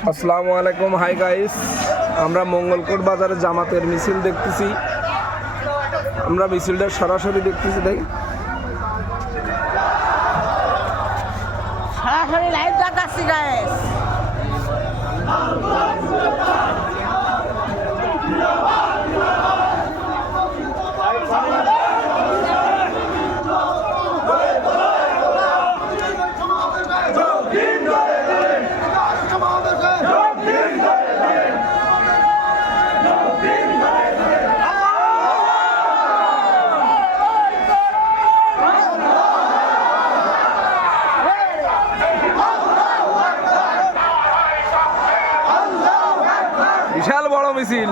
আসসালামু আলাইকুম। Hi guys, আমরা মঙ্গলকোট বাজারে জামাতের মিছিল দেখতেছি। আমরা মিছিলটা সরাসরি দেখতেছি। তাই সরাসরি লাইভ দেখাচ্ছি গাইস। বিশাল বড় মিছিল।